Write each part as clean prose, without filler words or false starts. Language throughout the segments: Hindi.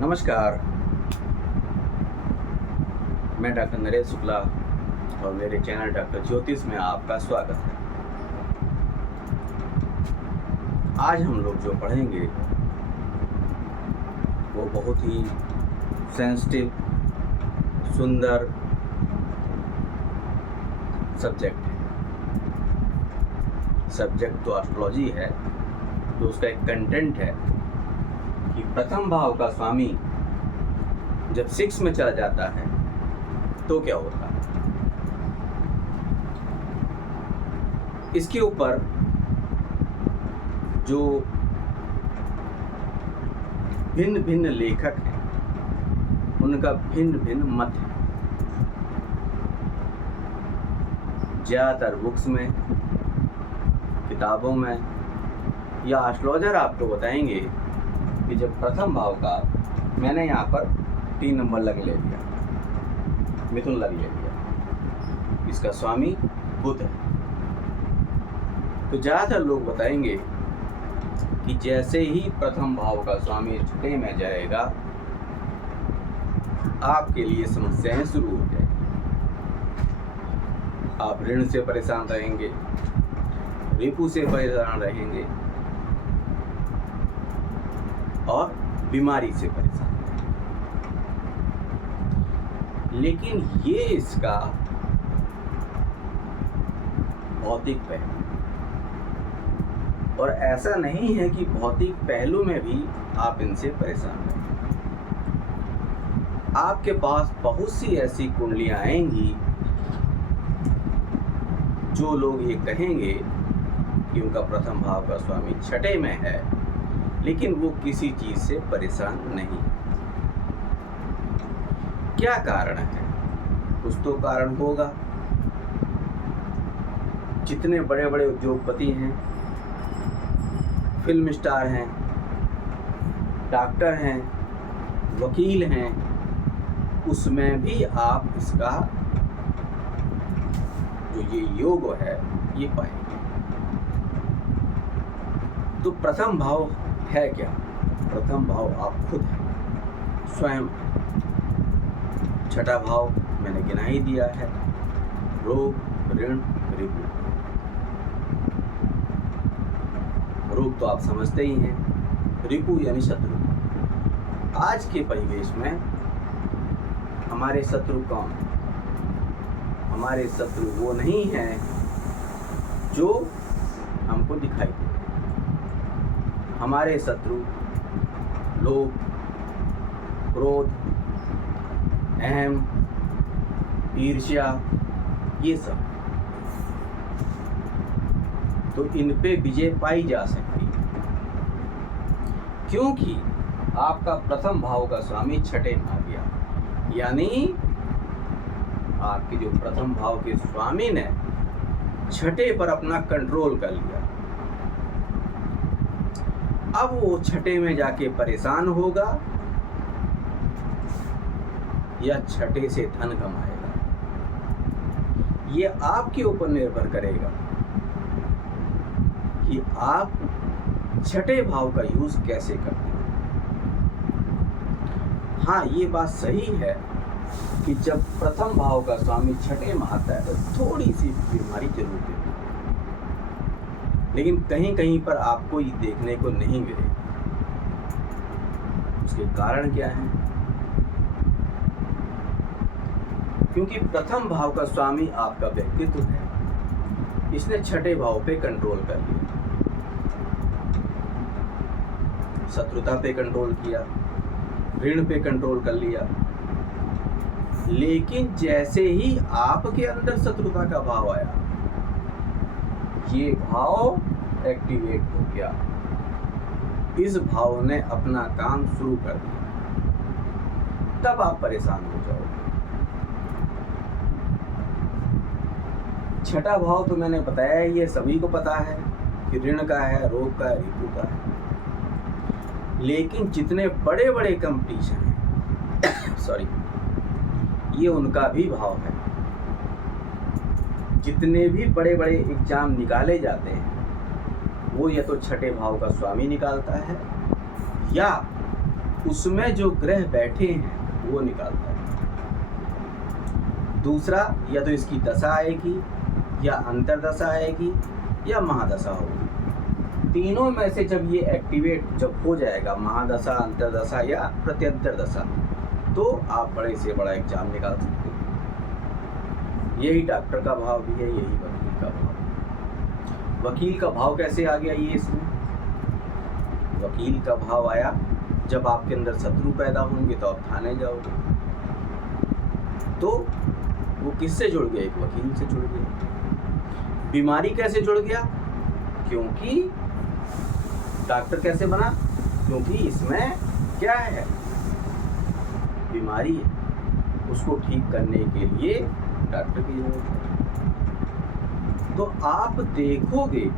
नमस्कार, मैं डॉक्टर नरेश शुक्ला और मेरे चैनल डॉक्टर ज्योतिष में आपका स्वागत है। आज हम लोग जो पढ़ेंगे वो बहुत ही सेंसिटिव, सुंदर सब्जेक्ट है। सब्जेक्ट तो एस्ट्रोलॉजी है, तो उसका एक कंटेंट है कि प्रथम भाव का स्वामी जब 6 में चला जाता है तो क्या होता है। इसके ऊपर जो भिन्न भिन्न लेखक हैं उनका भिन्न भिन्न मत है। ज़्यादातर बुक्स में, किताबों में या एस्ट्रोलॉजर आपको बताएंगे कि जब प्रथम भाव का, मैंने यहाँ पर 3 नंबर ले लिया, मिथुन ले लिया, इसका स्वामी बुध है, तो ज़्यादातर लोग बताएंगे कि जैसे ही प्रथम भाव का स्वामी छठे में जाएगा आपके लिए समस्याएं शुरू हो जाएंगी। आप ऋण से परेशान रहेंगे, रिपु से परेशान रहेंगे और बीमारी से परेशान रहेंगे। लेकिन ये इसका भौतिक पहलू, और ऐसा नहीं है कि भौतिक पहलू में भी आप इनसे परेशान रहेंगे। आपके पास बहुत सी ऐसी कुंडलियां आएंगी जो लोग ये कहेंगे कि उनका प्रथम भाव का स्वामी छठे में है, लेकिन वो किसी चीज से परेशान नहीं। क्या कारण है? कुछ तो कारण होगा। जितने बड़े बड़े उद्योगपति हैं, फिल्म स्टार हैं, डॉक्टर हैं, वकील हैं, उसमें भी आप इसका जो ये योग है ये पाएंगे। तो प्रथम भाव है क्या? प्रथम भाव आप खुद हैं, स्वयं। छठा भाव मैंने गिना ही दिया है, रोग, ऋण, रिपु। रोग तो आप समझते ही हैं, रिपु यानी शत्रु। आज के परिवेश में हमारे शत्रु कौन? हमारे शत्रु वो नहीं हैं जो हमको दिखाई दे। हमारे शत्रु लोभ, क्रोध, अहम, ईर्ष्या, ये सब। तो इन पे विजय पाई जा सकती है, क्योंकि आपका प्रथम भाव का स्वामी छठे में आ गया। यानी आपके जो प्रथम भाव के स्वामी ने छठे पर अपना कंट्रोल कर लिया। अब वो छठे में जाके परेशान होगा या छठे से धन कमाएगा, ये आपके ऊपर निर्भर करेगा कि आप छठे भाव का यूज कैसे करते हैं। हाँ, ये बात सही है कि जब प्रथम भाव का स्वामी छठे में आता है तो थोड़ी सी बीमारी जरूर देती है, लेकिन कहीं कहीं पर आपको ये देखने को नहीं मिलेगी। उसके कारण क्या है? क्योंकि प्रथम भाव का स्वामी आपका व्यक्तित्व है, इसने छठे भाव पे कंट्रोल कर लिया, शत्रुता पे कंट्रोल किया, ऋण पे कंट्रोल कर लिया। लेकिन जैसे ही आपके अंदर शत्रुता का भाव आया, ये भाव एक्टिवेट हो गया, इस भाव ने अपना काम शुरू कर दिया, तब आप परेशान हो जाओगे। छठा भाव तो मैंने बताया है, ये सभी को पता है कि ऋण का है, रोग का है, रिपु का है। लेकिन जितने बड़े बड़े कंपटीशन हैं सॉरी, ये उनका भी भाव है। जितने भी बड़े बड़े एग्जाम निकाले जाते हैं वो या तो छठे भाव का स्वामी निकालता है या उसमें जो ग्रह बैठे हैं वो निकालता है। दूसरा, या तो इसकी दशा आएगी, या अंतरदशा आएगी, या महादशा होगी। तीनों में से जब ये एक्टिवेट जब हो जाएगा, महादशा, अंतरदशा या प्रत्यंतर दशा, तो आप बड़े से बड़ा एग्जाम निकाल सकते हैं। यही डॉक्टर का भाव भी है, यही वकील का भाव। वकील का भाव कैसे आ गया ये इसमें? वकील का भाव आया जब आपके अंदर शत्रु पैदा होंगे तो आप थाने जाओगे। तो वो किससे जुड़ गया? एक वकील से जुड़ गया। बीमारी कैसे जुड़ गया? क्योंकि डॉक्टर कैसे बना? क्योंकि इसमें क्या है? बीमारी है, उसको ठीक करने के लिए डॉक्टर की जरूरत है। तो आप देखोगे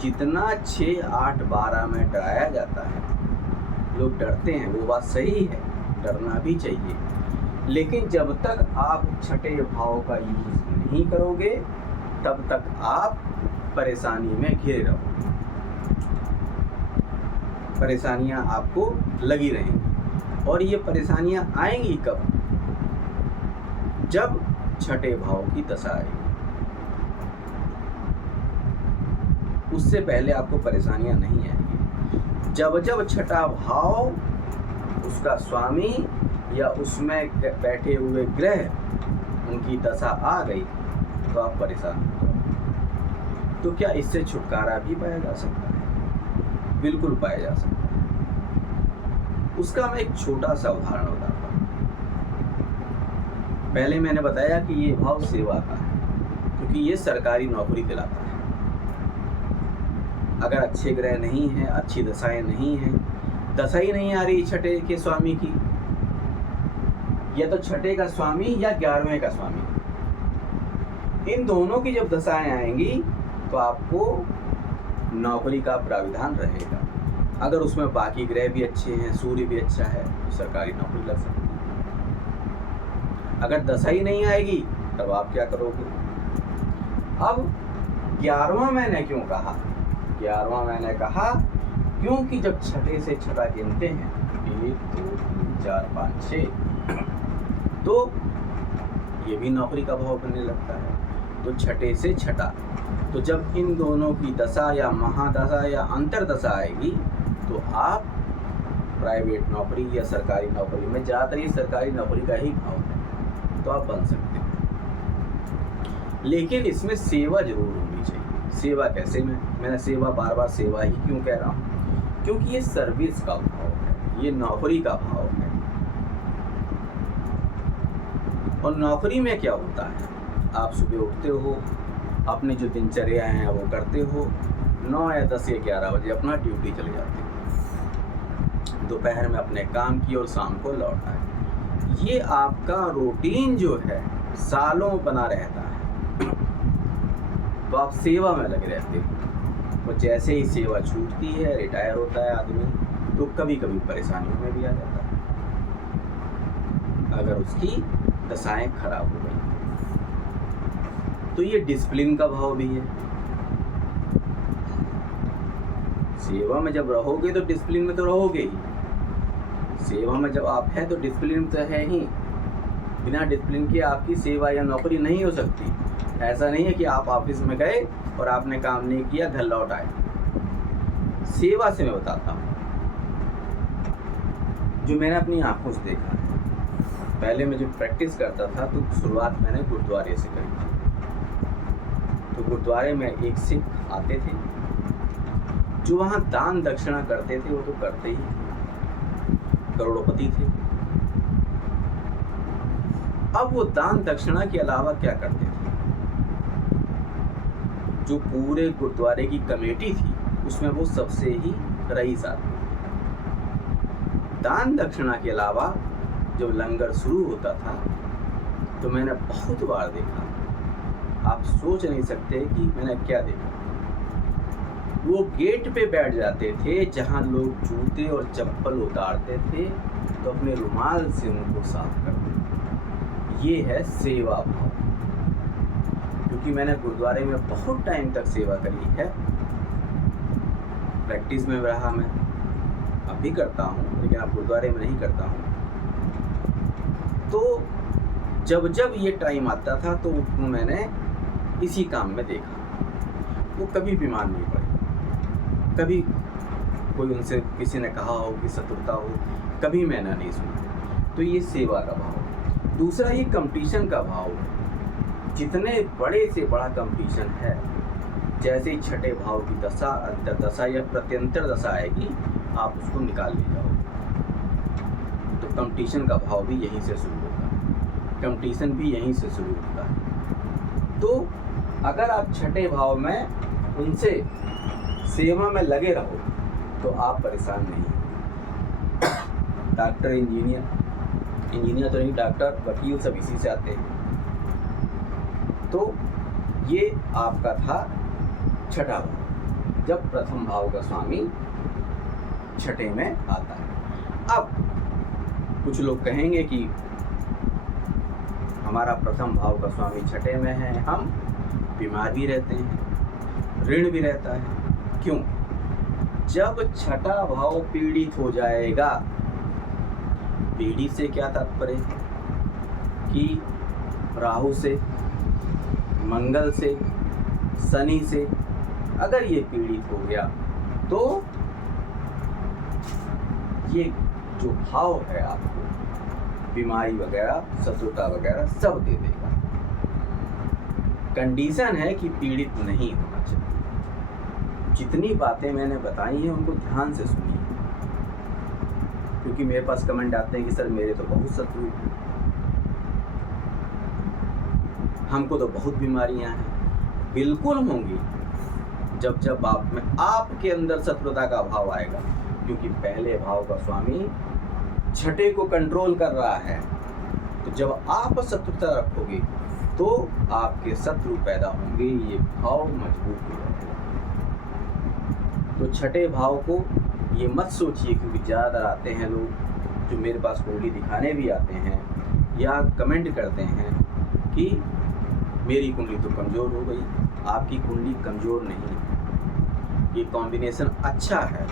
जितना 6, 8, 12 में डराया जाता है, लोग डरते हैं, वो बात सही है, डरना भी चाहिए। लेकिन जब तक आप छठे भाव का यूज नहीं करोगे तब तक आप परेशानी में घिरे रहोगे, परेशानियां आपको लगी रहेंगी। और ये परेशानियां आएंगी कब? जब छठे भाव की दशा आएगी। उससे पहले आपको परेशानियां नहीं आएंगी। जब जब छठा भाव, उसका स्वामी या उसमें बैठे हुए ग्रह, उनकी दशा आ गई तो आप परेशान हो जाओगे। तो क्या इससे छुटकारा भी पाया जा सकता है? बिल्कुल पाया जा सकता है। उसका मैं एक छोटा सा उदाहरण बताता हूँ। पहले मैंने बताया कि ये भाव सेवा का है, क्योंकि ये सरकारी नौकरी दिलाता है। अगर अच्छे ग्रह नहीं हैं, अच्छी दशाएं नहीं हैं, दशा ही नहीं आ रही छठे के स्वामी की, या तो छठे का स्वामी या 11वें का स्वामी, इन दोनों की जब दशाएं आएंगी तो आपको नौकरी का प्राविधान रहेगा। अगर उसमें बाकी ग्रह भी अच्छे हैं, सूर्य भी अच्छा है, तो सरकारी नौकरी लग सकती है। अगर दशा ही नहीं आएगी तब आप क्या करोगे? अब 11वां मैंने क्यों कहा? 11वां मैंने कहा क्योंकि जब छठे से छठा गिनते हैं, 1, 2, 3, 4, 5, 6, तो ये भी नौकरी का भाव बनने लगता है। तो छठे से छठा, तो जब इन दोनों की दशा या महादशा या अंतरदशा आएगी तो आप प्राइवेट नौकरी या सरकारी नौकरी में, ज़्यादातर ये सरकारी नौकरी का ही भाव है, तो आप बन सकते हैं। लेकिन इसमें सेवा जरूर होनी चाहिए। सेवा कैसे? मैंने सेवा, बार बार सेवा ही क्यों कह रहा हूँ? क्योंकि ये सर्विस का भाव है, ये नौकरी का भाव है। और नौकरी में क्या होता है? आप सुबह उठते हो, अपनी जो दिनचर्या हैं वो करते हो, 9 या 10 या 11 बजे अपना ड्यूटी चले जाते हो, दोपहर में अपने काम की और शाम को लौट आए। ये आपका रूटीन जो है सालों बना रहता है। तो आप सेवा में लगे रहते हो। और जैसे ही सेवा छूटती है, रिटायर होता है आदमी, तो कभी कभी परेशानियों में भी आ जाता है, अगर उसकी दशाएं खराब हो गई। तो ये डिसिप्लिन का भाव भी है। सेवा में जब रहोगे तो डिसिप्लिन में तो रहोगे ही। सेवा में जब आप हैं तो डिसिप्लिन तो है ही। बिना डिसिप्लिन के आपकी सेवा या नौकरी नहीं हो सकती। ऐसा नहीं है कि आप ऑफिस में गए और आपने काम नहीं किया, घर लौट आए। सेवा से मैं बताता हूँ जो मैंने अपनी आंखों से देखा है। पहले मैं जब प्रैक्टिस करता था तो शुरुआत मैंने गुरुद्वारे से करी थी। तो गुरुद्वारे में एक सिख आते थे जो वहाँ दान दक्षिणा करते थे, वो तो करते ही करोड़पति थे। अब वो दान दक्षिणा के अलावा क्या करते थे? जो पूरे गुरुद्वारे की कमेटी थी उसमें वो सबसे ही रईस आदमी। दान दक्षिणा के अलावा जब लंगर शुरू होता था तो मैंने बहुत बार देखा, आप सोच नहीं सकते कि मैंने क्या देखा। वो गेट पे बैठ जाते थे जहां लोग जूते और चप्पल उतारते थे, तो अपने रुमाल से उनको साफ करते। ये है सेवा भाव। क्योंकि मैंने गुरुद्वारे में बहुत टाइम तक सेवा करी है, प्रैक्टिस में रहा मैं, अब भी करता हूँ, लेकिन अब गुरुद्वारे में नहीं करता हूँ। तो जब जब ये टाइम आता था तो उनको मैंने इसी काम में देखा। वो कभी बीमार नहीं पड़े, कभी कोई उनसे किसी ने कहा हो कि शत्रुता हो, कभी मैंने नहीं सुना। तो ये सेवा का भाव। दूसरा ये कंपटीशन का भाव है। जितने बड़े से बड़ा कंपटीशन है, जैसे ही छठे भाव की दशा, अंतर्दशा या प्रत्यंतर दशा आएगी, आप उसको निकाल ले जाओ। तो कंपटीशन का भाव भी यहीं से शुरू होगा, कंपटीशन भी यहीं से शुरू होता है। तो अगर आप छठे भाव में उनसे सेवा में लगे रहो तो आप परेशान नहीं। डॉक्टर, इंजीनियर तो नहीं, डॉक्टर, वकील सब इसी से आते हैं। तो ये आपका था छठा भाव, जब प्रथम भाव का स्वामी छठे में आता है। अब कुछ लोग कहेंगे कि हमारा प्रथम भाव का स्वामी छठे में है, हम बीमार भी रहते हैं, ऋण भी रहता है। क्यों? जब छठा भाव पीड़ित हो जाएगा, पीड़ित से क्या तात्पर्य कि राहु से, मंगल से, शनि से अगर ये पीड़ित हो गया तो ये जो भाव है आपको बीमारी वगैरह, शत्रुता वगैरह सब दे देगा। कंडीशन है कि पीड़ित नहीं होना चाहिए। जितनी बातें मैंने बताई हैं उनको ध्यान से सुनिए, क्योंकि मेरे पास कमेंट आते हैं कि सर मेरे तो बहुत शत्रु हैं, हमको तो बहुत बीमारियां हैं। बिल्कुल होंगी, जब जब आप में आपके अंदर शत्रुता का भाव आएगा, क्योंकि पहले भाव का स्वामी छठे को कंट्रोल कर रहा है। तो जब आप शत्रुता रखोगे तो आपके शत्रु पैदा होंगे, ये भाव मजबूत हो जाएगा। तो छठे भाव को ये मत सोचिए, क्योंकि ज़्यादातर आते हैं लोग जो मेरे पास कुंडली दिखाने भी आते हैं या कमेंट करते हैं कि मेरी कुंडली तो कमज़ोर हो गई। आपकी कुंडली कमज़ोर नहीं, ये कॉम्बिनेशन अच्छा है,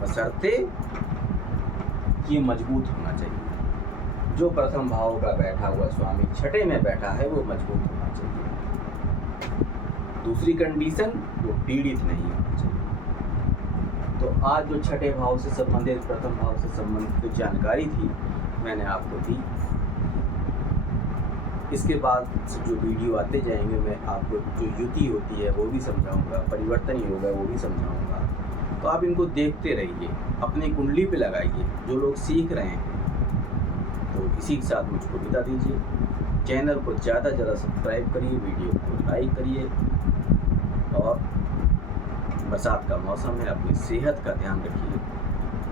बशर्ते ये मजबूत होना चाहिए। जो प्रथम भाव का बैठा हुआ स्वामी छठे में बैठा है वो मजबूत होना चाहिए। दूसरी कंडीशन, वो पीड़ित नहीं होना चाहिए। तो आज जो छठे भाव से संबंधित, प्रथम भाव से संबंधित जानकारी थी मैंने आपको दी। इसके बाद जो वीडियो आते जाएंगे मैं आपको जो युति होती है वो भी समझाऊंगा, परिवर्तन योग है वो भी समझाऊंगा। तो आप इनको देखते रहिए, अपनी कुंडली पे लगाइए। जो लोग सीख रहे हैं तो इसी के साथ मुझको विदा दीजिए। चैनल को ज़्यादा से ज़्यादा सब्सक्राइब करिए, वीडियो को लाइक करिए, और बरसात का मौसम है, अपनी सेहत का ध्यान रखिए।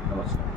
नमस्कार।